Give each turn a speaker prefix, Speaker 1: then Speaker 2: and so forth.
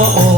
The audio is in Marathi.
Speaker 1: Oh. oh.